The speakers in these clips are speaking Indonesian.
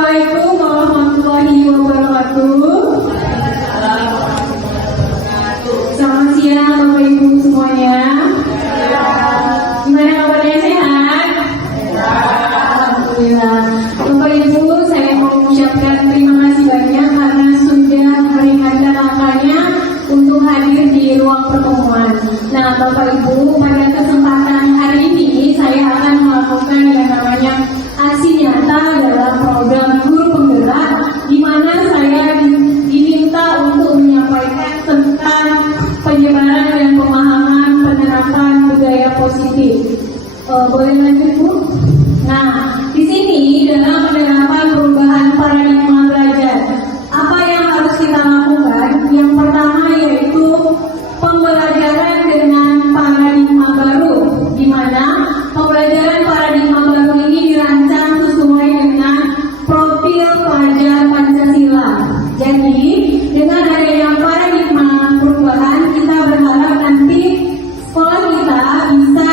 Assalamualaikum warahmatullahi wabarakatuh. Selamat siang Bapak Ibu semuanya. Gimana kabarnya, sehat? Alhamdulillah. Bapak Ibu, saya mau mengucapkan terima kasih banyak karena sudah meringankan langkahnya untuk hadir di ruang pertemuan. Nah, Bapak Ibu, pada kesempatan hari ini saya akan melakukan yang namanya aksi nyata dalam program Guru Penggerak, di mana saya diminta untuk menyampaikan tentang penyebaran dan pemahaman penerapan budaya positif. Boleh lanjut, Bu? Nah, di sini dalam penerapan perubahan paradigma belajar, apa yang harus kita lakukan? Yang pertama yaitu pembelajaran dengan paradigma baru, di mana pembelajaran paradigma baru ini dirancang sesuai dengan profil pelajar Pancasila. Jadi, dengan adanya paradigma perubahan, kita berharap nanti sekolah kita bisa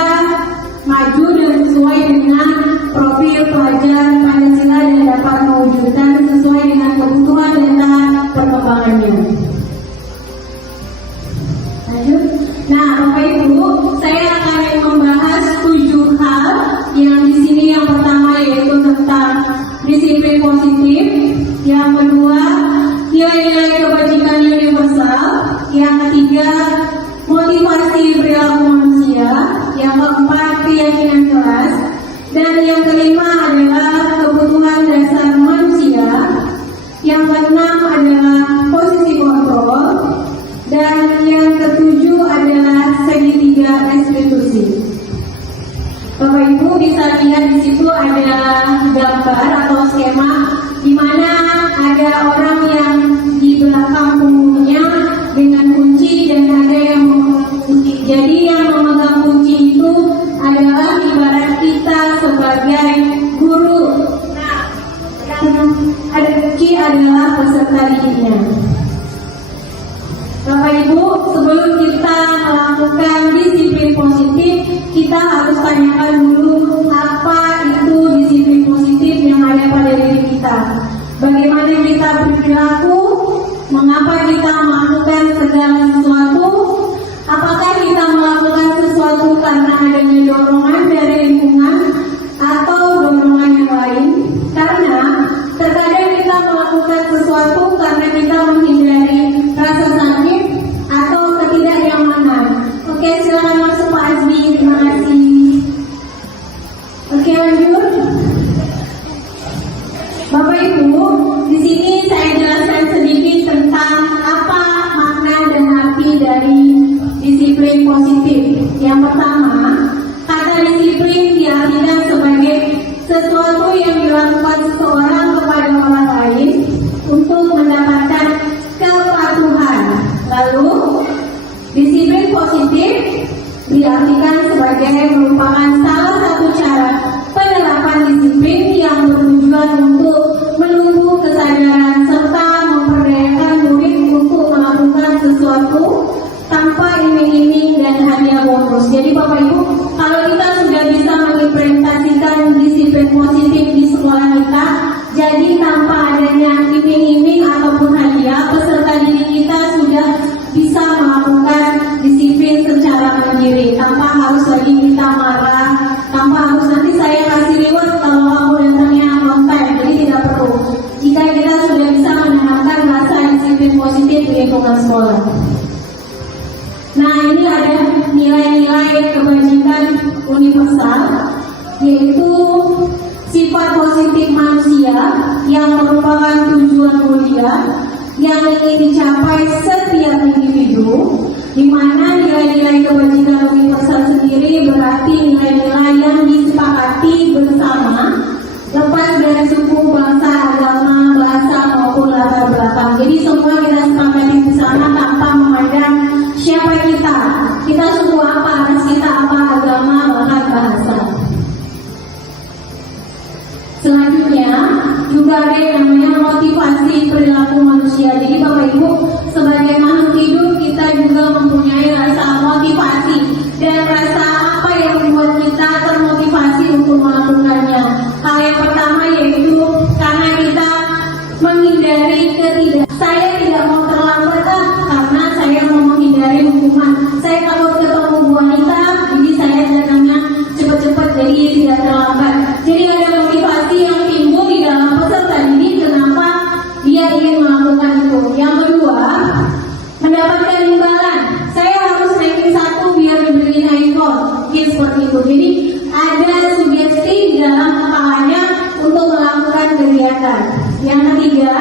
maju dan sesuai dengan profil pelajar Pancasila dan dapat mewujudkan sesuai dengan kebutuhan dan tahap perkembangannya. Lanjut. Nah, Bapak Ibu, saya akan membahas 7 hal yang di sini. Yang pertama yaitu tentang disiplin positif, yang kedua nilai-nilai kebajikan universal, yang ketiga motivasi perilaku manusia, yang keempat keyakinan kelas, dan yang kelima adalah kebutuhan dasar manusia, yang keenam adalah posisi kontrol, dan yang ketujuh adalah segitiga restitusi. Bapak Ibu bisa lihat di situ ada gambar atau skema di mana ada orang yang di belakang punggungnya dengan kunci dan ada yang memegang kunci. Jadi yang memegang kunci itu adalah ibarat kita sebagai guru. Nah, yang ada kunci adalah peserta didiknya. Bapak Ibu, sebelum kita melakukan disiplin positif, kita harus tanyakan dulu apa itu disiplin positif yang ada pada diri kita. Bagaimana kita berperilaku, mengapa kita melakukan segala sesuatu, apakah kita melakukan sesuatu karena adanya dorongan dari lingkungan atau dorongan yang lain. Karena terkadang kita melakukan sesuatu karena kita menghindari rasa sakit atau ketidaknyamanan. Oke, silakan masuk Pak Azmi. Terima kasih. Oke, lanjut. Bapak Ibu, di sini saya jelaskan sedikit tentang apa makna dan arti dari disiplin positif. Yang pertama, kata disiplin diartikan sebagai sesuatu yang dilakukan seseorang kepada orang lain untuk mendapatkan kepatuhan. Lalu, disiplin positif diartikan sebagai merupakan salah satu cara penerapan disiplin yang bertujuan untuk menumbuh kesadaran serta memperdayakan murid untuk melakukan sesuatu tanpa iming-iming dan hadiah bonus. Jadi Bapak Ibu, kalau kita sudah bisa mengimplementasikan disiplin positif di sekolah kita, jadi tanpa adanya iming-iming ataupun hadiah, peserta didik kita sudah bisa melakukan disiplin secara mandiri, tanpa harus lagi kita marah, tanpa harus nanti saya kasih reward kalau kamu datangnya on time. Jadi tidak perlu. Jika kita sudah bisa menanamkan rasa disiplin positif di lingkungan sekolah. Nah, ini ada nilai-nilai kebajikan universal, yaitu sifat positif manusia yang merupakan tujuan mulia yang ingin dicapai setiap individu, di mana nilai-nilai kebajikan universal sendiri berarti nilai-nilai yang disepakati bersama, lepas dari suku, bangsa, agama, bahasa maupun latar belakang. Jadi semua kita sepakati bersama tanpa memandang siapa kita suku apa, ras kita apa, agama, bahkan bahasa. Selanjutnya juga ada yang namanya motivasi perilaku manusia. Jadi Bapak Ibu, sebagai manusia mungkin seperti itu. Jadi ada sugesti di dalam kepalanya untuk melakukan kegiatan. Yang ketiga,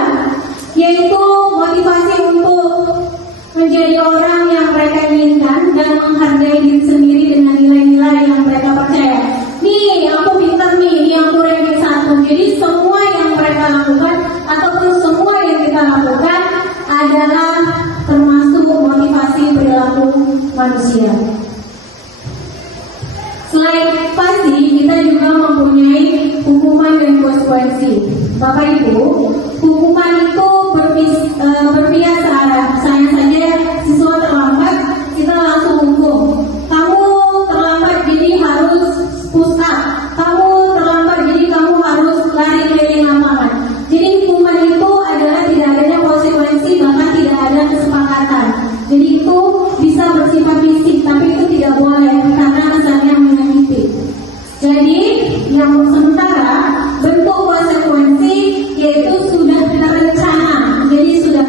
yaitu motivasi untuk menjadi orang yang mereka inginkan dan menghargai diri sendiri dengan nilai-nilai yang mereka percaya. Nih, aku pintar nih, aku ranking 1. Jadi semua yang mereka lakukan ataupun semua yang kita lakukan adalah termasuk motivasi perilaku manusia. Selain pasti, kita juga mempunyai hukuman dan konsekuensi. Bapak Ibu, hukuman itu berpihak searah. Saya saja siswa terlambat, kita langsung hukum. Kamu terlambat jadi harus push up. Kamu terlambat jadi kamu harus lari keliling lapangan. Jadi hukuman itu adalah tidak adanya konsekuensi, bahkan tidak ada kesepakatan. Jadi itu bisa bersifat fisik, tapi itu tidak boleh karena misalnya menyakiti. Jadi yang sementara bentuk konsekuensi yaitu sudah terencana. Jadi sudah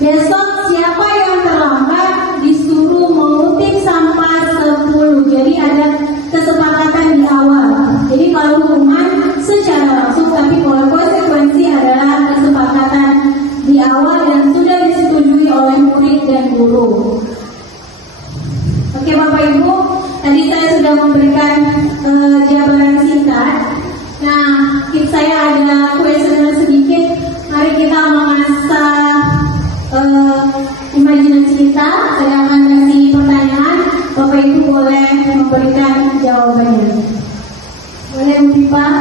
besok siapa yang terlambat disuruh mengutip sampah 10. Jadi ada kesepakatan di awal. Jadi kalau hukuman secara langsung, tapi kalau konsekuensi adalah kesepakatan di awal dan sudah disetujui oleh murid dan guru. Oke Bapak Ibu, tadi saya sudah memberikan jawaban singkat. Nah, saya ada kuesioner sedikit. Mari kita mengasah imajinasi kita. Saya akan kasih pertanyaan. Bapak Ibu boleh memberikan jawabannya. Boleh Pak?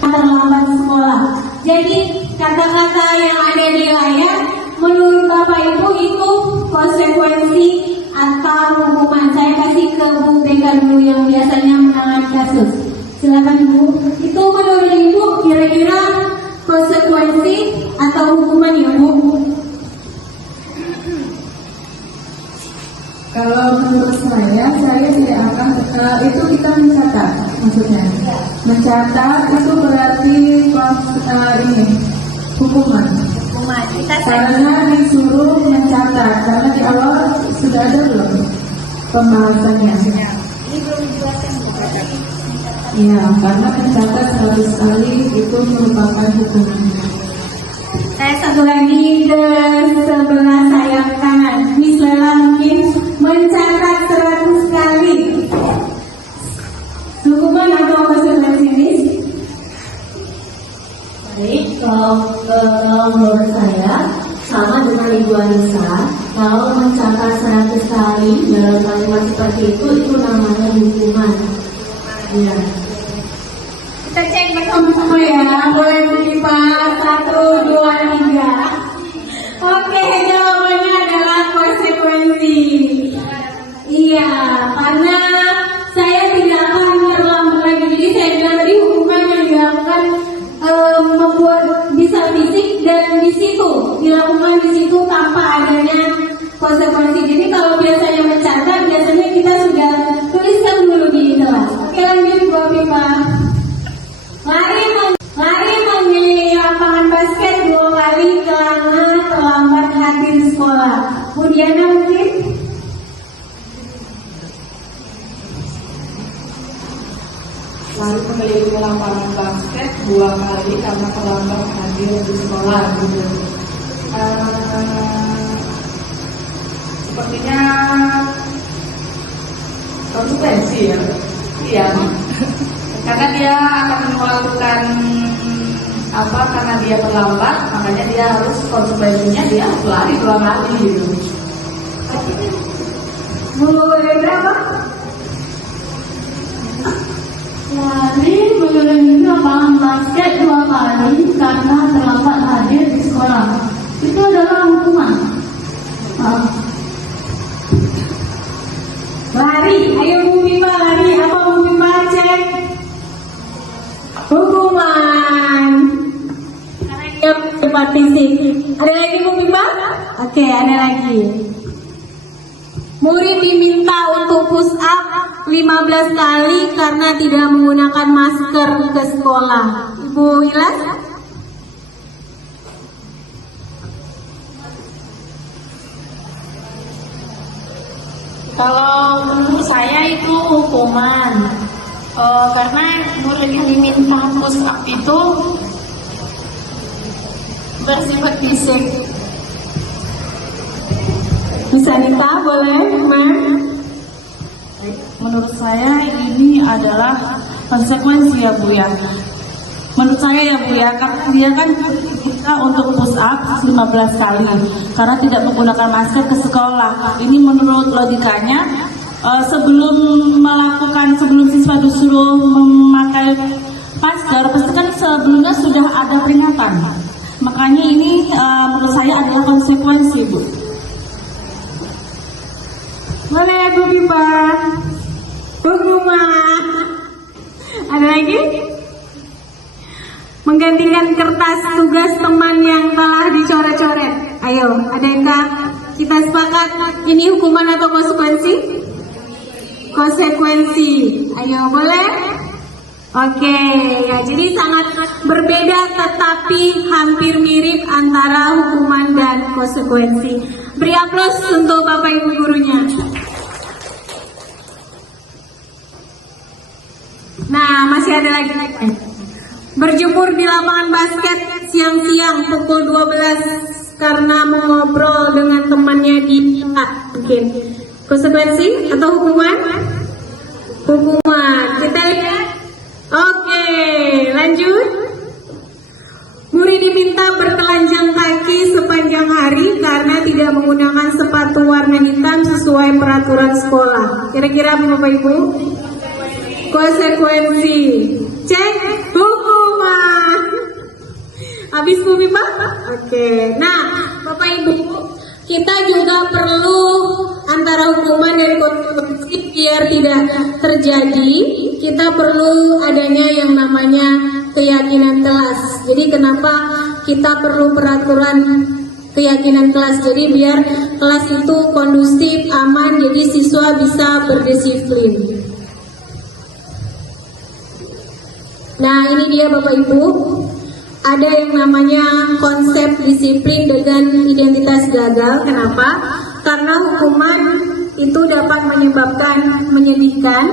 Terlambat sekolah. Jadi kata-kata yang ada di layar menurut Bapak Ibu itu konsekuensi atau hukuman. Saya kasih ke Bu Beka dulu yang biasanya menangani kasus. Silakan Bu. Itu menurut Ibu kira-kira konsekuensi atau hukuman ya Bu? Kalau menurut saya tidak akan itu kita mencatat, maksudnya mencatat itu berarti ini hukuman. Karena disuruh mencatat, karena di awal sudah ada belum pembahasannya. Ini belum dijelaskan bukan? Iya, karena mencatat 100 kali itu merupakan hukuman. Saya satu lagi ke sebelah sayap kanan. Misalnya mungkin mencatat 100 kali. Hukuman atau konsekuensi ini? Baik, kalau menurut saya sama dengan Ibu Anissa. Kalau mencatat 100 kali dalam kalimat seperti itu namanya hukuman. Iya. Kita cek bersama-sama ya. Boleh beri Pak 1, 2, 3. Oke, jawabannya adalah konsekuensi. Iya, karena saya tidak akan terlambat lagi. Jadi saya bilang tadi hukuman yang dilakukan membuat bisa fisik dan di situ dilakukan di situ tanpa adanya konsekuensi. Jadi kalau biasanya mencatat, biasanya kita sudah tuliskan dulu di kelas. Oke, lanjut Bu Pipa. Lari memilih lapangan basket 2 kali karena terlambat hadir di sekolah. Bu Diana mungkin? Lalu keliling lapangan basket 2 kali karena terlambat hadir di sekolah gitu. Sepertinya konsekuensi ya. Iya. Karena dia akan melakukan karena dia terlambat, makanya dia harus konsekuensinya dia harus lari 2 kali gitu. Mulai berapa? Lari mengelilingi lapangan basket 2 kali karena terlambat hadir di sekolah. Itu adalah hukuman. Lari, ayo Bu Pipa lari. Apa Bu Pipa cek? Hukuman. Karena dia cepat fisik. Ada lagi Bu Pipa? Oke, ada lagi. Murid diminta untuk push up 15 kali karena tidak menggunakan masker ke sekolah. Ibu Ilas? Kalau menurut saya itu hukuman. Karena murid yang diminta push up itu bersifat fisik. Bisa Nita, boleh, Ma? Menurut saya ini adalah konsekuensi ya Bu ya. Menurut saya ya Bu ya, karena dia kan kita untuk push up 15 kali karena tidak menggunakan masker ke sekolah. Ini menurut logikanya sebelum siswa disuruh memakai masker, pasti kan sebelumnya sudah ada peringatan. Makanya ini menurut saya adalah konsekuensi Bu. Boleh Bu Pipa? Hukuman. Ada lagi? Menggantikan kertas tugas teman yang telah dicoret-coret. Ayo, adakah kita sepakat ini hukuman atau konsekuensi? Konsekuensi. Ayo, boleh? Oke, ya jadi sangat berbeda tetapi hampir mirip antara hukuman dan konsekuensi. Beri aplaus untuk Bapak Ibu gurunya. Nah, masih ada lagi. Berjemur di lapangan basket siang-siang pukul 12 karena mengobrol dengan temannya di mungkin. Konsekuensi atau hukuman? Hukuman. Kita lihat. Oke, lanjut. Murid diminta bertelanjang kaki sepanjang hari karena tidak menggunakan sepatu warna hitam sesuai peraturan sekolah. Kira-kira apa Bapak Ibu? Konsekuensi. Cek hukuman. Habis Bu Pipa? Oke. Nah, Bapak Ibu, kita juga perlu antara hukuman dan konsekuensi biar tidak terjadi. Kita perlu adanya yang namanya keyakinan kelas. Jadi kenapa kita perlu peraturan keyakinan kelas? Jadi biar kelas itu kondusif, aman, jadi siswa bisa berdisiplin. Nah, ini dia Bapak Ibu, ada yang namanya konsep disiplin dengan identitas gagal. Kenapa? Karena hukuman itu dapat menyebabkan menyedihkan,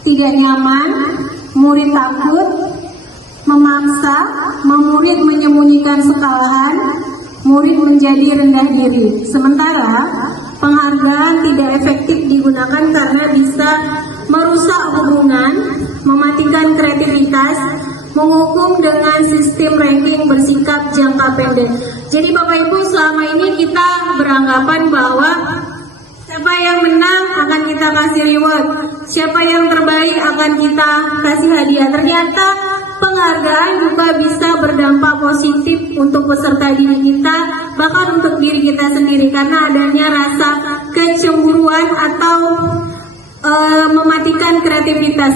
tidak nyaman, murid takut, memaksa, murid menyembunyikan kesalahan, murid menjadi rendah diri. Sementara penghargaan tidak efektif digunakan karena bisa merusak hubungan, mematikan kreativitas, menghukum dengan sistem ranking bersikap jangka pendek. Jadi Bapak Ibu, selama ini kita beranggapan bahwa siapa yang menang akan kita kasih reward, siapa yang terbaik akan kita kasih hadiah. Ternyata penghargaan juga bisa berdampak positif untuk peserta didik kita, bahkan untuk diri kita sendiri, karena adanya rasa kecemburuan atau mematikan kreativitas.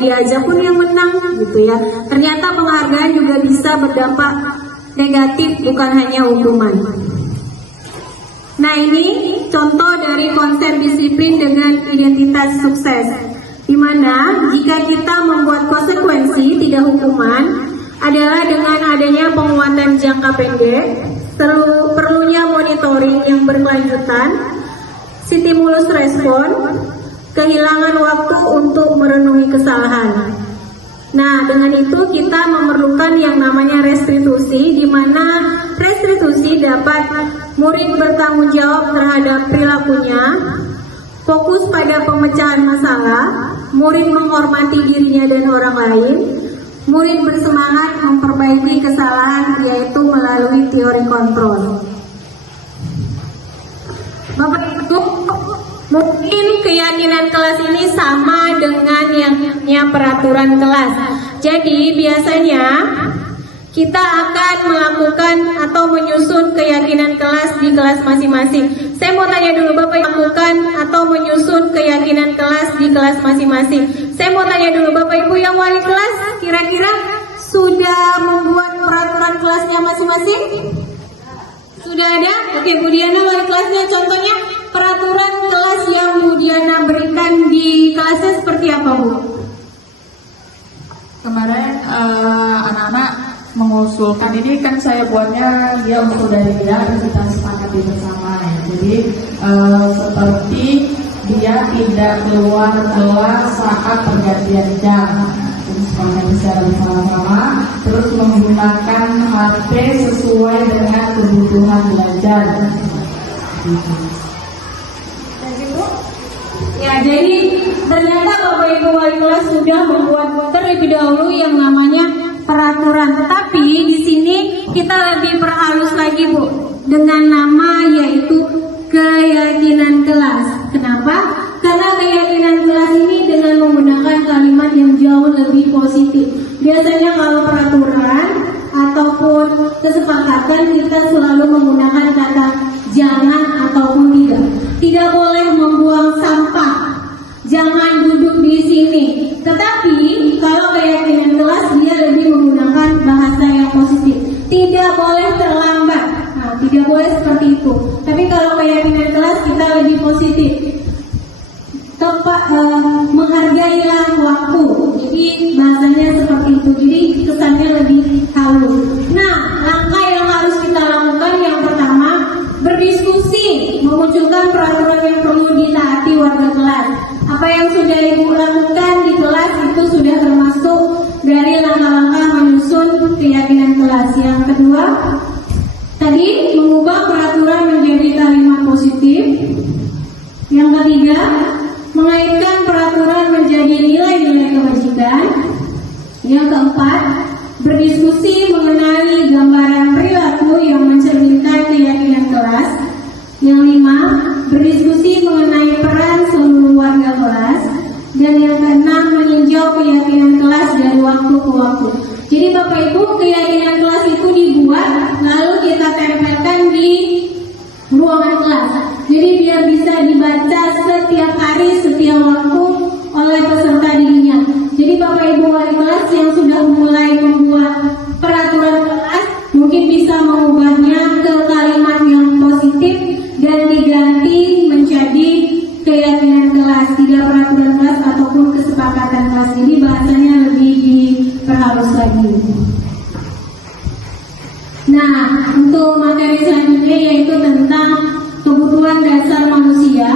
Dia aja pun yang menang gitu ya. Ternyata penghargaan juga bisa berdampak negatif, bukan hanya hukuman. Nah, ini contoh dari konsep disiplin dengan identitas sukses, di mana jika kita membuat konsekuensi tidak hukuman adalah dengan adanya penguatan jangka pendek, perlunya monitoring yang berkelanjutan, stimulus respon, kehilangan waktu untuk merenungi kesalahan. Nah, dengan itu kita memerlukan yang namanya restitusi, di mana restitusi dapat murid bertanggung jawab terhadap perilakunya, fokus pada pemecahan masalah, murid menghormati dirinya dan orang lain, murid bersemangat memperbaiki kesalahan, yaitu melalui teori kontrol. Bapak Ibu, mungkin keyakinan kelas ini sama dengan yang namanya peraturan kelas. Jadi biasanya kita akan melakukan atau menyusun keyakinan kelas di kelas masing-masing. Saya mau tanya dulu Bapak, lakukan atau menyusun keyakinan kelas di kelas masing-masing. Saya mau tanya dulu Bapak Ibu yang wali kelas, kira-kira sudah membuat peraturan kelasnya masing-masing? Sudah ada? Oke, Bu Diana wali kelasnya, contohnya peraturan kelas yang Bu Diana berikan di kelasnya seperti apa, Bu? Kemarin anak-anak mengusulkan, ini kan saya buatnya dia usul dari dia, kita sepakati bersama ya. Jadi seperti dia tidak keluar kelas saat pergantian jam. Semuanya secara bersama-sama, terus menggunakan HP sesuai dengan kebutuhan belajar. Ya, jadi ternyata Bapak Ibu wali kelas sudah membuat terlebih dahulu yang namanya peraturan. Tetapi di sini kita lebih perhalus lagi, Bu, dengan nama yaitu keyakinan kelas. Kenapa? Karena keyakinan kelas ini dengan menggunakan kalimat yang jauh lebih positif. Biasanya kalau peraturan ataupun kesepakatan kita selalu menggunakan kata jangan ataupun tidak. Tidak boleh membuang sampah, jangan duduk di sini. Tetapi kalau keyakinan kelas dia lebih menggunakan bahasa yang positif. Tidak boleh terlambat. Nah, tidak boleh seperti itu. Tapi kalau keyakinan kelas kita lebih positif. Menghargailah waktu. Jadi bahasanya seperti itu. Jadi kesannya lebih halus. Nah, langkah yang harus kita lakukan yang pertama, berdiskusi, memunculkan peraturan yang perlu ditaati warga kelas. Apa yang sudah Ibu lakukan di kelas itu sudah termasuk dari langkah-langkah menyusun keyakinan kelas. Yang kedua, tadi mengubah peraturan menjadi kalimat positif. Yang ketiga, mengaitkan peraturan menjadi nilai-nilai kebajikan. Yang keempat, berdiskusi mengenai gambaran perilaku yang mencerminkan keyakinan kelas. Yang lima, berdiskusi mengenai peran seluruh warga kelas. Dan yang keenam, meninjau keyakinan kelas dari waktu ke waktu. Jadi Bapak Ibu, keyakinan kelas itu dibuat lalu kita tempelkan di ruangan kelas. Jadi biar bisa dibaca setiap hari, setiap waktu oleh peserta didiknya. Jadi Bapak Ibu wali kelas yang sudah mulai membuat peraturan kelas mungkin bisa mengubahnya ke kalimat yang positif dan diganti menjadi keyakinan kelas, tidak peraturan kelas ataupun kesepakatan kelas. Jadi bahasanya lebih diperhalus lagi. Nah, untuk materi selanjutnya yaitu tentang kebutuhan dasar manusia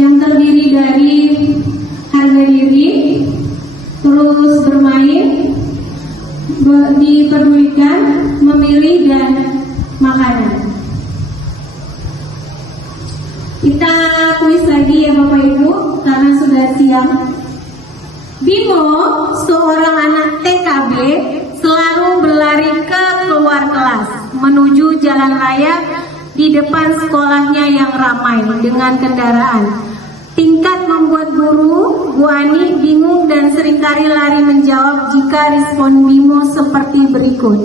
yang terdiri dari harga diri, terus bermain, diperdulikan, memilih, dan makanan. Kita kuis lagi ya Bapak Ibu karena sudah siang. Bimo, seorang anak TKB, selalu berlari ke keluar kelas menuju jalan raya di depan sekolahnya yang ramai dengan kendaraan. Tingkat membuat guru, Bu Ani, bingung dan seringkali lari menjawab jika respon Bimo seperti berikut.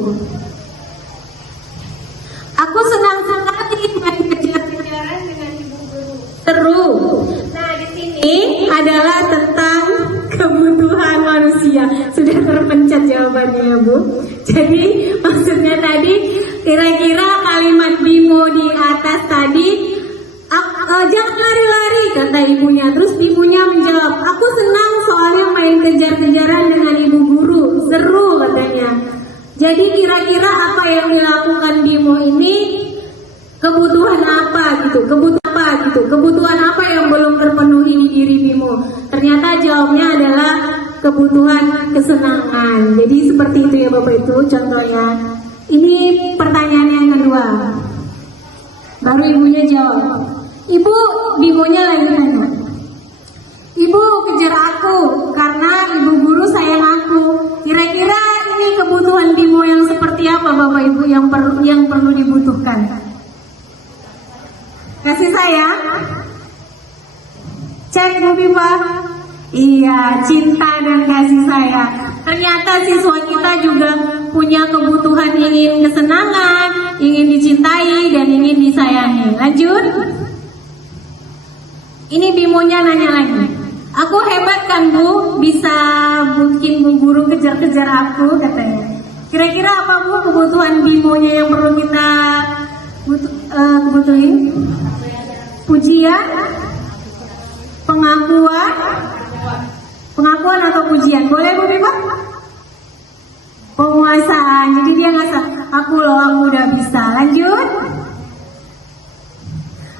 Aku senang sekali main kejar-kejaran dengan ibu guru. Seru. Nah, di sini adalah tentang kebutuhan manusia. Sudah terpencet jawabannya ya Bu. Jadi maksudnya tadi kira-kira kalimat Bimo di atas tadi, jangan lari-lari kata ibunya. Terus ibunya menjawab, aku senang soalnya main kejar-kejaran dengan ibu guru. Seru katanya. Jadi kira-kira apa yang dilakukan Bimo ini, kebutuhan apa gitu, kebutuhan apa yang belum terpenuhi di diri Bimo. Ternyata jawabnya adalah kebutuhan kesenangan. Jadi seperti itu ya Bapak Ibu contohnya. Ini pertanyaan yang kedua. Baru ibunya jawab. Ibu, Bimonya lagi tanya. Ibu kejar aku karena ibu guru sayang aku. Kira-kira ini kebutuhan Bimo yang seperti apa Bapak Ibu yang perlu dibutuhkan? Kasih sayang? Cek Bu Bima. Iya, cinta dan kasih sayang. Ternyata siswa kita juga punya kebutuhan ingin kesenangan, ingin dicintai, dan ingin disayangi. Lanjut. Ini Bimonya nanya lagi. Aku hebat kan Bu, bisa bikin Bu Guru kejar-kejar aku katanya. Kira-kira apa Bu kebutuhan Bimonya yang perlu kita butuhin? Pujian? Pengakuan atau pujian? Boleh Bu Bimo? Penguasaan. Jadi dia ngerasa aku udah bisa. Lanjut.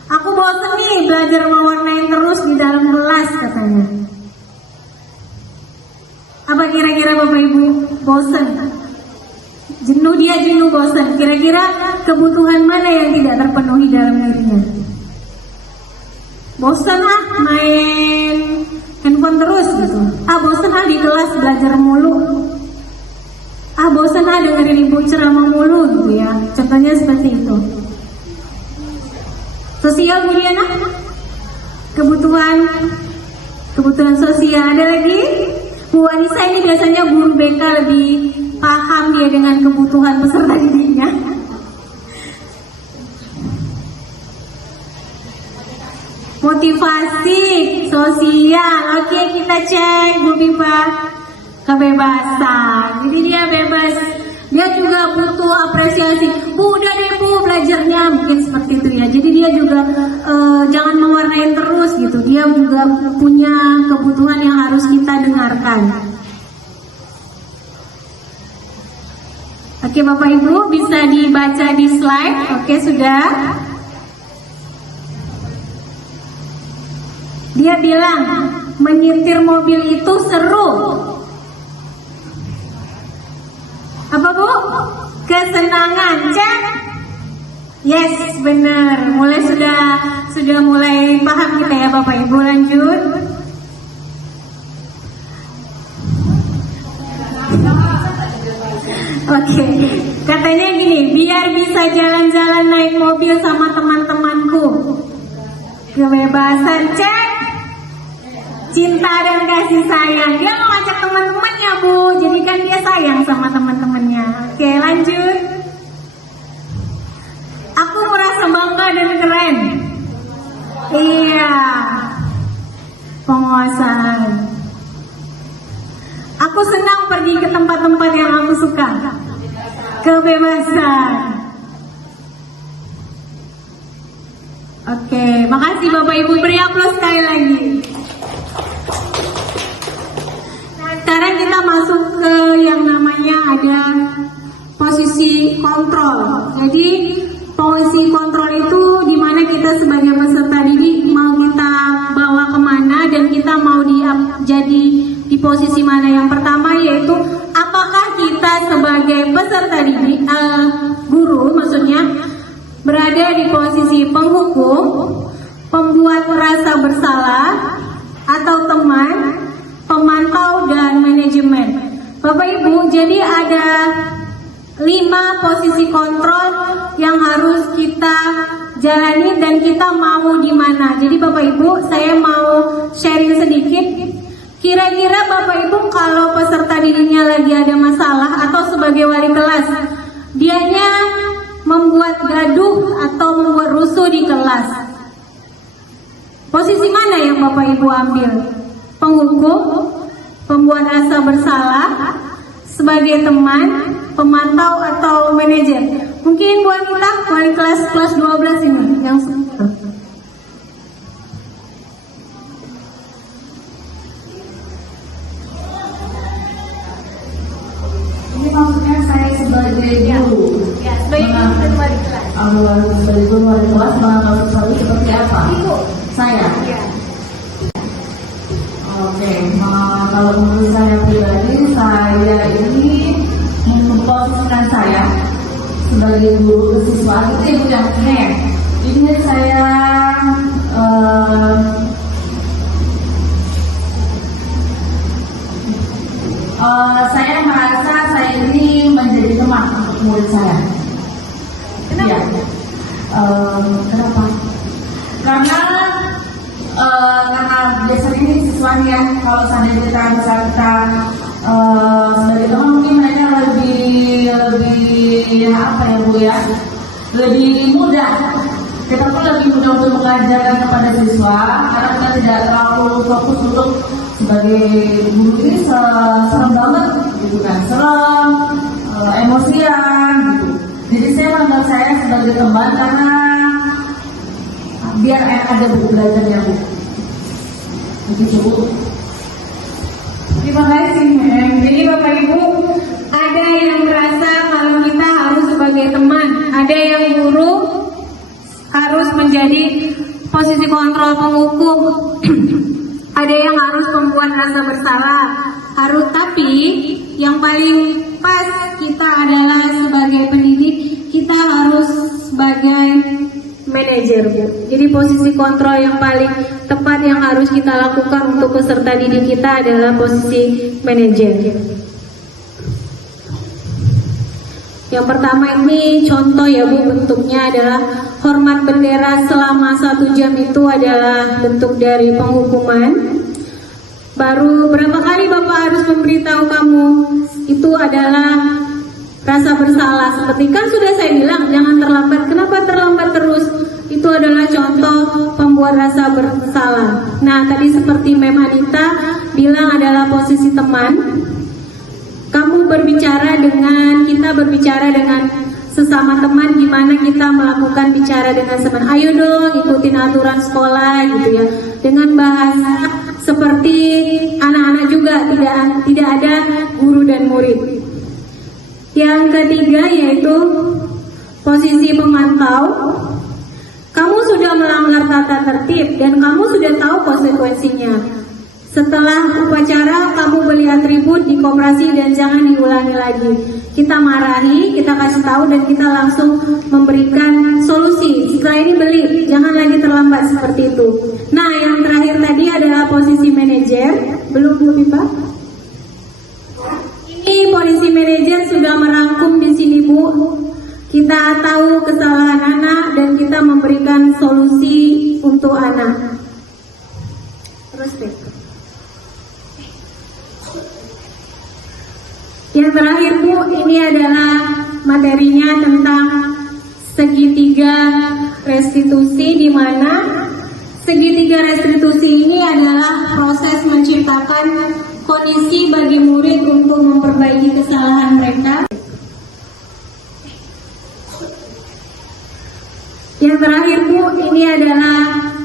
Aku bosen nih belajar mewarnain terus di sana. Apa kira-kira Bapak Ibu? Bosan? Jenuh, dia jenuh, bosan. Kira-kira kebutuhan mana yang tidak terpenuhi dalam dirinya? Bosan main handphone terus gitu. Bosan di kelas belajar mulu. Bosan dengerin ibu ceramah mulu gitu ya. Contohnya seperti itu. Sosial kemudian kebutuhan sosial. Ada lagi? Bu Anissa ini biasanya guru BK lebih paham dia dengan kebutuhan peserta didiknya. Motivasi sosial. Oke, kita cek Bu Pipa. Kebebasan. Jadi dia bebas. Dia juga butuh apresiasi. Bu, udah deh Bu belajarnya, mungkin seperti itu ya. Jadi dia juga jangan mewarnain terus gitu. Dia juga punya kebutuhan yang harus kita dengarkan. Oke Bapak Ibu, bisa dibaca di slide. Oke, sudah. Dia bilang menyetir mobil itu seru. Apa Bu? Kesenangan, cek. Yes, benar. Sudah mulai paham kita ya Bapak Ibu. Lanjut. Oke, katanya gini, biar bisa jalan-jalan naik mobil sama teman-temanku. Kebebasan, cek. Cinta dan kasih sayang. Dia mau ngajak teman-temannya Bu, jadi kan dia sayang sama teman-temannya. Oke, lanjut. Aku merasa bangga dan keren. Iya, penguasaan. Aku senang pergi ke tempat-tempat yang aku suka. Kebebasan. Oke, makasih Bapak Ibu, beri aplaus sekali lagi. Nah, sekarang kita masuk ke yang namanya ada posisi kontrol. Jadi posisi kontrol itu dimana kita sebagai peserta didik mau kita bawa kemana dan kita mau jadi di posisi mana. Yang pertama yaitu apakah kita sebagai peserta didik, guru maksudnya, berada di posisi penghukum, pembuat merasa bersalah, atau teman, pemantau, dan manajemen. Bapak Ibu, jadi ada 5 posisi kontrol yang harus kita jalani dan kita mau di mana. Jadi Bapak Ibu, saya mau sharing sedikit. Kira-kira Bapak Ibu kalau peserta didiknya lagi ada masalah atau sebagai wali kelas, dianya membuat gaduh atau membuat rusuh di kelas, posisi mana yang Bapak Ibu ambil? Penghukum, pembuat rasa bersalah, sebagai teman, pemantau, atau manajer? Mungkin Bu Anita, wali kelas 12 ini yang Ini maksudnya saya sebagai guru. Ya, sebagai guru dan wali kelas. Sebagai guru wali kelas menganggap sesuatu seperti apa? Ibu. Saya. Ya. Oke, kalau menurut saya pribadi, saya ini memposisikan saya sebagai guru ke siswa itu ibu yang keren. Ini saya saya merasa saya ini menjadi teman untuk murid saya. Kenapa? Ya. Kenapa? Karena biasanya ini siswanya kalau seandainya kita sebagai teman mungkin mereka lebih apa ya Bu ya, lebih mudah. Kita pun lebih mudah untuk mengajarkan kepada siswa karena kita tidak terlalu fokus untuk sebagai guru ini serem banget gitu kan, serem, emosian gitu. Jadi saya menganggap saya sebagai teman karena biar ada buku belajarnya Bu. Begitu Bu. Terima kasih. Jadi Bapak Ibu, ada yang merasa kalau kita harus sebagai teman, ada yang guru harus menjadi posisi kontrol penghukum, ada yang harus membuat rasa bersalah. Tapi yang paling pas kita adalah sebagai pendidik, kita harus sebagai manajer, Bu. Jadi posisi kontrol yang paling tepat yang harus kita lakukan untuk peserta didik kita adalah posisi manajer. Yang pertama ini contoh ya Bu, bentuknya adalah hormat bendera selama 1 jam itu adalah bentuk dari penghukuman. Baru berapa kali Bapak harus memberitahu kamu, itu adalah rasa bersalah. Seperti kan sudah saya bilang jangan terlambat, kenapa terlambat terus? Itu adalah contoh pembuat rasa bersalah. Nah tadi seperti Mem Anita bilang adalah posisi teman. Kamu berbicara dengan, kita berbicara dengan sesama teman, gimana kita melakukan bicara dengan teman. Ayo dong ikutin aturan sekolah gitu ya, dengan bahasa seperti anak-anak juga, tidak ada guru dan murid. Yang ketiga yaitu posisi pemantau. Kamu sudah melanggar tata tertib dan kamu sudah tahu konsekuensinya. Setelah upacara kamu beli atribut di koperasi dan jangan diulangi lagi. Kita marahi, kita kasih tahu dan kita langsung memberikan solusi. Setelah ini beli, jangan lagi terlambat seperti itu. Nah, yang terakhir tadi adalah posisi manajer. Belum Pipa? Ini posisi manajer sudah merangkum di sini Bu. Kita tahu kesalahan anak dan kita memberikan solusi untuk anak. Terus deh. Yang terakhir Bu, ini adalah materinya tentang segitiga restitusi, di mana segitiga restitusi ini adalah proses menciptakan kondisi bagi murid untuk memperbaiki kesalahan mereka. Yang terakhir Bu, ini adalah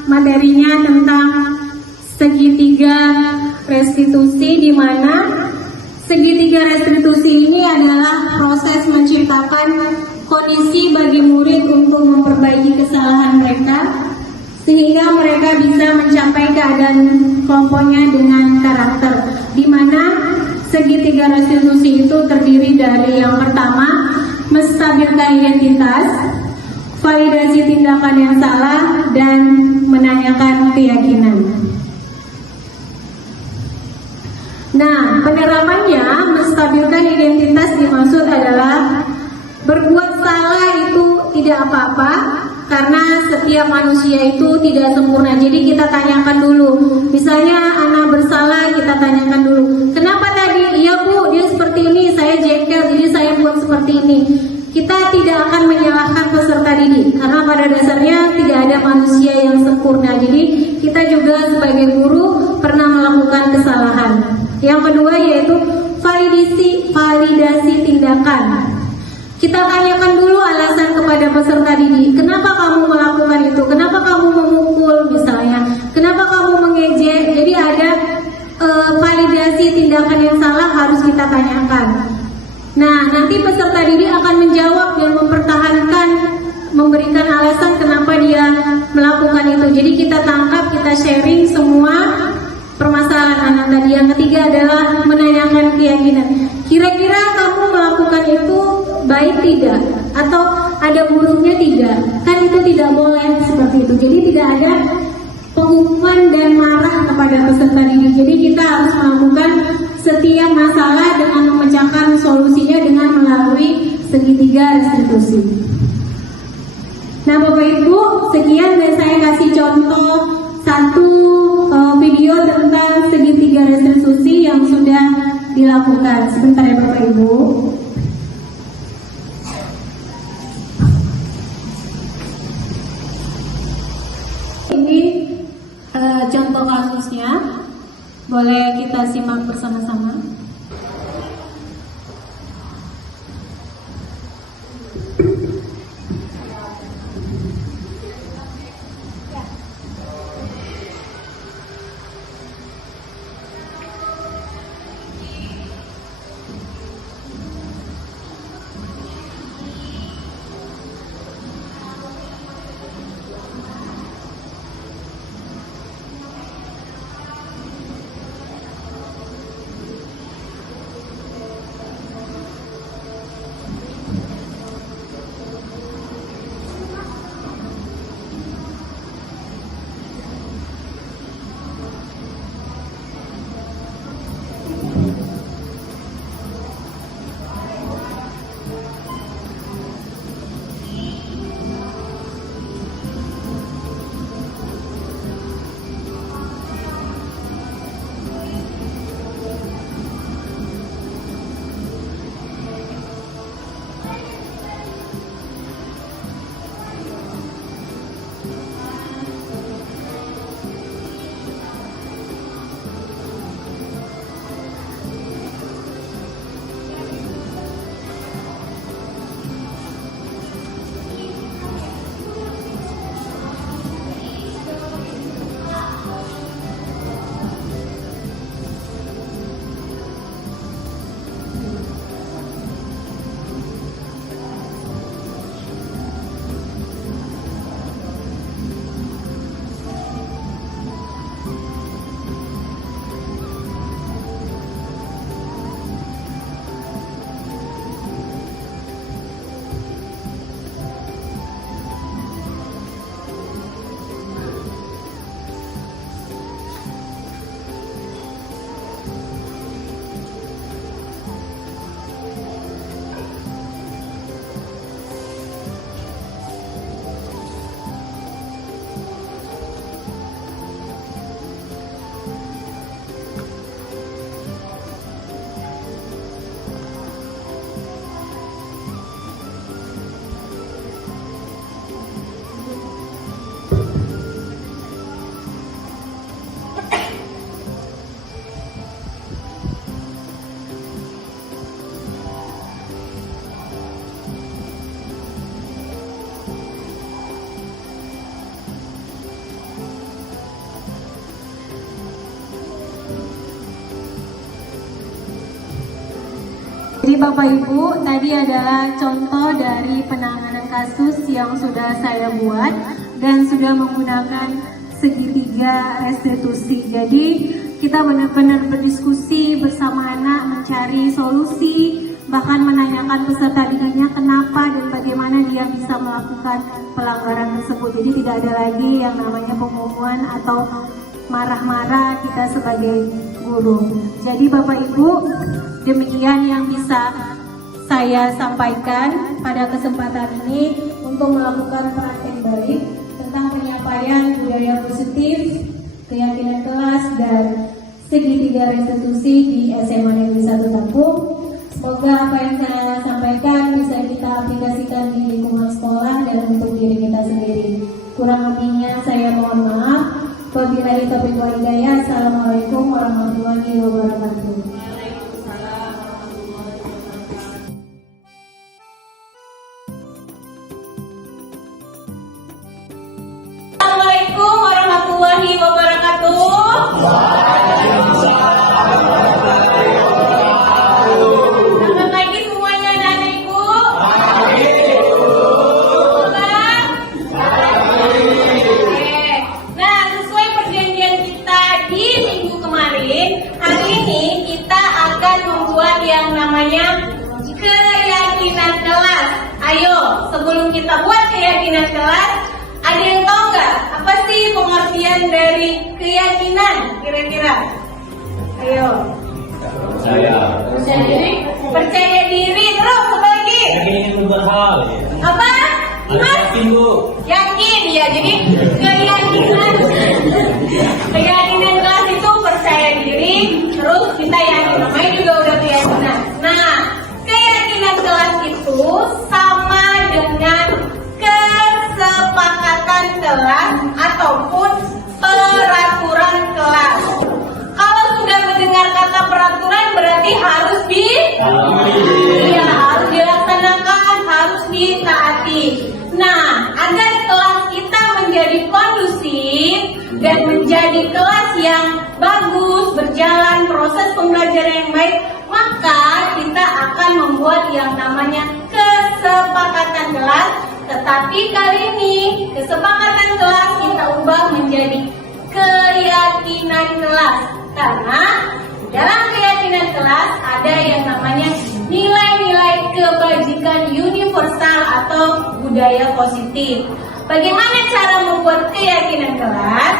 materinya tentang segitiga restitusi, di mana segitiga restitusi ini adalah proses menciptakan kondisi bagi murid untuk memperbaiki kesalahan mereka sehingga mereka bisa mencapai keadaan kelompoknya dengan karakter, di mana segitiga restitusi itu terdiri dari yang pertama, menstabilkan identitas, validasi tindakan yang salah, dan menanyakan keyakinan. Nah, penerapannya menstabilkan identitas dimaksud adalah berbuat salah itu tidak apa-apa karena setiap manusia itu tidak sempurna. Jadi kita tanyakan dulu. Misalnya anak bersalah, kita tanyakan dulu. Kenapa tadi? Iya Bu, dia seperti ini, saya jengkel, jadi saya buat seperti ini. Kita tidak akan menyalahkan peserta didik karena pada dasarnya tidak ada manusia yang sempurna. Jadi kita juga sebagai guru pernah melakukan kesalahan. Yang kedua yaitu validasi tindakan. Kita tanyakan dulu alasan kepada peserta didik. Kenapa kamu melakukan itu? Kenapa kamu memukul misalnya? Kenapa kamu mengejek? Jadi ada validasi tindakan yang salah harus kita tanyakan. Nah, nanti peserta didik akan menjawab dan mempertahankan, memberikan alasan kenapa dia melakukan itu. Jadi kita tangkap, kita sharing semua permasalahan anak tadi. Yang ketiga adalah menanyakan keyakinan. Kira-kira kamu melakukan itu baik tidak? Atau ada buruknya tidak? Kan itu tidak boleh seperti itu. Jadi tidak ada penghukuman dan marah kepada peserta didik. Jadi kita harus melakukan setiap masalah dengan memecahkan solusinya dengan melalui segitiga restitusi. Nah Bapak Ibu, sekian dan saya kasih contoh satu video tentang segitiga restitusi yang sudah dilakukan. Sebentar ya Bapak Ibu. Ini contoh kasusnya, boleh kita simak bersama-sama. Bapak Ibu, tadi adalah contoh dari penanganan kasus yang sudah saya buat dan sudah menggunakan segitiga restitusi. Jadi kita benar-benar berdiskusi bersama anak, mencari solusi, bahkan menanyakan peserta didiknya kenapa dan bagaimana dia bisa melakukan pelanggaran tersebut. Jadi tidak ada lagi yang namanya pengumuman atau marah-marah kita sebagai guru. Jadi Bapak Ibu, demikian yang bisa saya sampaikan pada kesempatan ini untuk melakukan praktek baik tentang penyampaian budaya positif, keyakinan kelas, dan segitiga restitusi di SMA Negeri 1 Tapung. Semoga apa yang saya sampaikan bisa kita aplikasikan di lingkungan sekolah dan untuk diri kita sendiri. Kurang lebihnya saya mohon maaf. Wabillahi taufiq wal hidayah. Assalamualaikum warahmatullahi wabarakatuh. Assalamualaikum warahmatullahi wabarakatuh. Selamat pagi semuanya anak ibu. Nah, sesuai perjanjian kita di minggu kemarin, hari ini kita akan membuat yang namanya keyakinan kelas. Ayo, sebelum kita buat keyakinan kelas, ada yang tahu nggak apa sih pengertian dari keyakinan kira-kira? Ayo. Percaya diri. Percaya diri terus apa lagi? Yakin berhal. Apa? Mas? Yakin Bu. Yakin ya. Jadi keyakinan kelas itu percaya diri. Terus kita yakin. Namanya juga udah keyakinan. Nah, keyakinan kelas itu sama dengan kesepakatan kelas ataupun peraturan kelas. Kalau sudah mendengar kata peraturan berarti harus harus dilaksanakan, harus ditaati. Nah, agar kelas kita menjadi kondusif dan menjadi kelas yang bagus, berjalan proses pembelajaran yang baik, maka kita akan membuat yang namanya kesepakatan kelas. Tetapi kali ini kesepakatan kelas kita ubah menjadi keyakinan kelas. Karena dalam keyakinan kelas ada yang namanya nilai-nilai kebajikan universal atau budaya positif. Bagaimana cara membuat keyakinan kelas?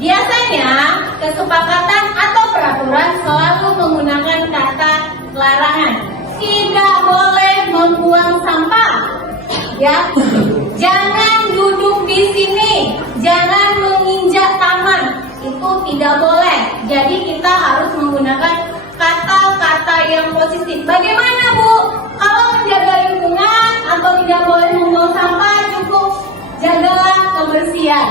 Biasanya kesepakatan atau peraturan selalu menggunakan kata larangan. Tidak boleh membuang sampah. Ya, jangan duduk di sini, jangan menginjak taman, itu tidak boleh. Jadi kita harus menggunakan kata-kata yang positif. Bagaimana Bu? Kalau menjaga lingkungan atau tidak boleh membuang sampah, cukup jagalah kebersihan.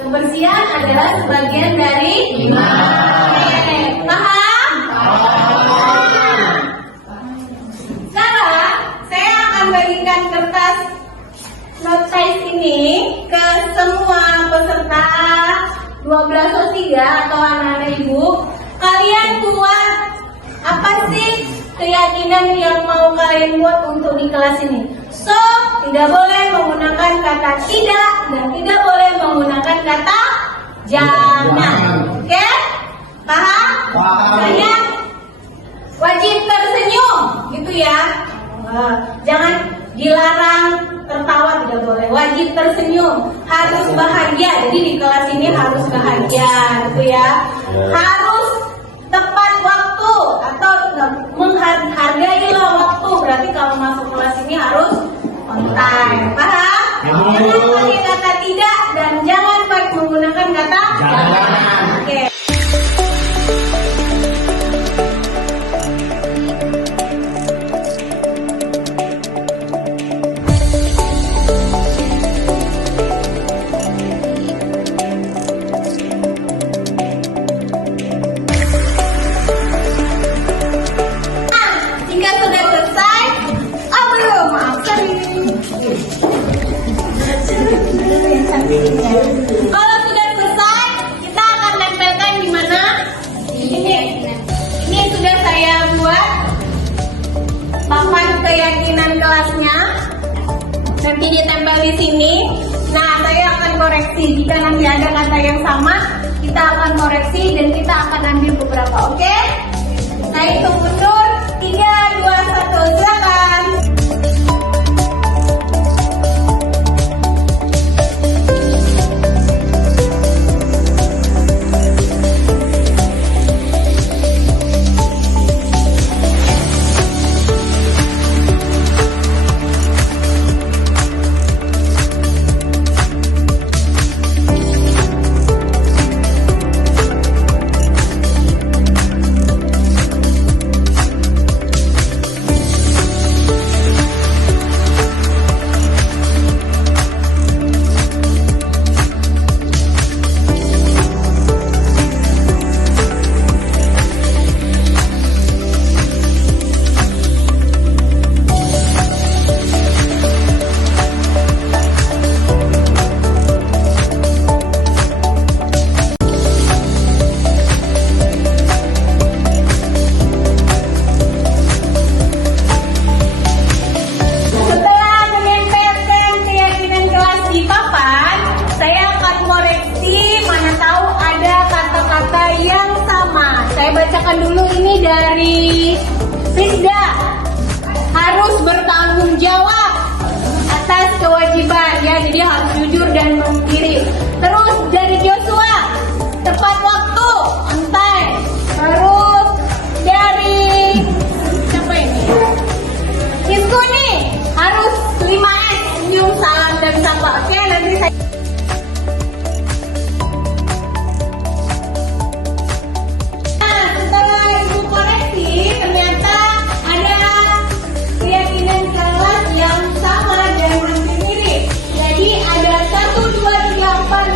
Kebersihan adalah sebagian dari iman. Paham? Sekarang saya akan bagikan kertas notice ini ke semua peserta 1203 atau anak-anak ibu. Kalian buat apa sih keyakinan yang mau kalian buat untuk di kelas ini? So, tidak boleh menggunakan kata tidak dan tidak boleh menggunakan kata jangan. Oke? Paham? Misalnya wajib tersenyum gitu ya. Jangan dilarang tertawa, tidak boleh. Wajib tersenyum, harus bahagia. Jadi di kelas ini harus bahagia, gitu ya. Harus tepat waktu atau menghargailah waktu. Berarti kalau masuk kelas ini harus on time. Paham? Jangan pakai kata tidak dan jangan menggunakan kata jangan. Oke. Jika sudah selesai, belum, maaf, sorry. kelasnya. Nanti ditempel di sini. Nah, saya akan koreksi. Jika nanti ada kata yang sama, kita akan koreksi dan kita akan ambil beberapa. Oke? Saya hitung mundur. 3, 2, 1, silakan. Setelah menempelkan keyakinan kelas di papan, saya akan koreksi mana tahu ada kata-kata yang sama. Saya bacakan dulu ini dari Rizda. Harus bertanggung jawab atas kewajiban ya, jadi harus jujur dan mandiri. Terus dari Joshua, tepat waktu, on time. Terus dari siapa ini? Isku nih harus 5S, senyum, salam, dan sapa. Oke, nanti saya Nah, setelah ibu koreksi, ternyata ada keyakinan kelas yang sama dan hampir mirip. Jadi ada 1, 2, 3, 4,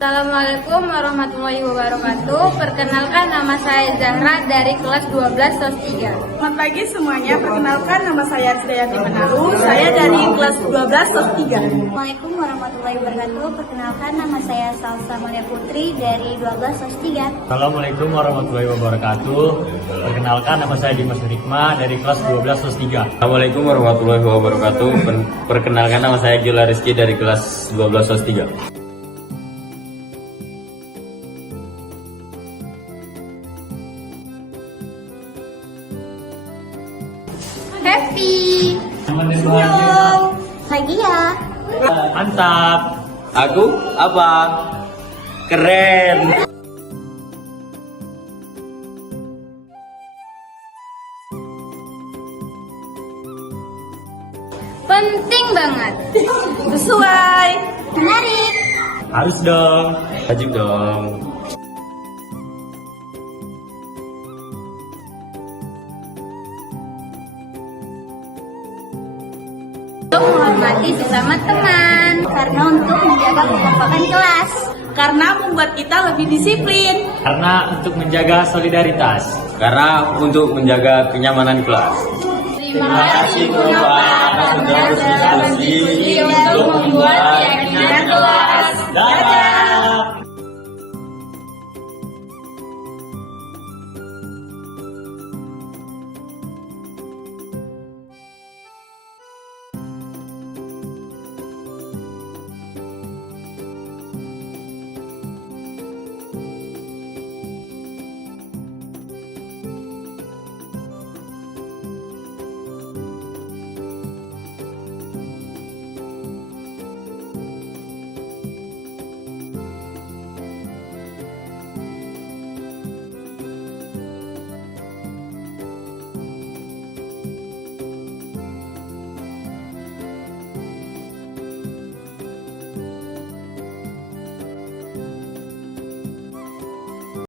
Assalamualaikum warahmatullahi wabarakatuh. Perkenalkan, nama saya Zahra dari kelas 12 SOS 3. Selamat pagi semuanya, perkenalkan nama saya Rizdayanti Menaru, saya dari kelas 12 SOS 3. Assalamualaikum warahmatullahi wabarakatuh. Perkenalkan, nama saya Salsa Maria Putri dari 12 SOS 3. Assalamualaikum warahmatullahi wabarakatuh. Perkenalkan, nama saya Dimas Rikma dari kelas 12 SOS 3. Assalamualaikum warahmatullahi wabarakatuh. Perkenalkan, nama saya Gila Rizky dari kelas 12 SOS 3. Happy. Lagi ya. Mantap. Aku apa? Keren. Penting banget. Sesuai. Menarik. Harus dong. Wajib dong. Untuk menghormati sesama teman. Karena untuk menjaga kekompakan kelas. Karena membuat kita lebih disiplin. Karena untuk menjaga solidaritas. Karena untuk menjaga kenyamanan kelas. Terima kasih guru Pak sudah berdiskusi untuk membuat keyakinan kelas.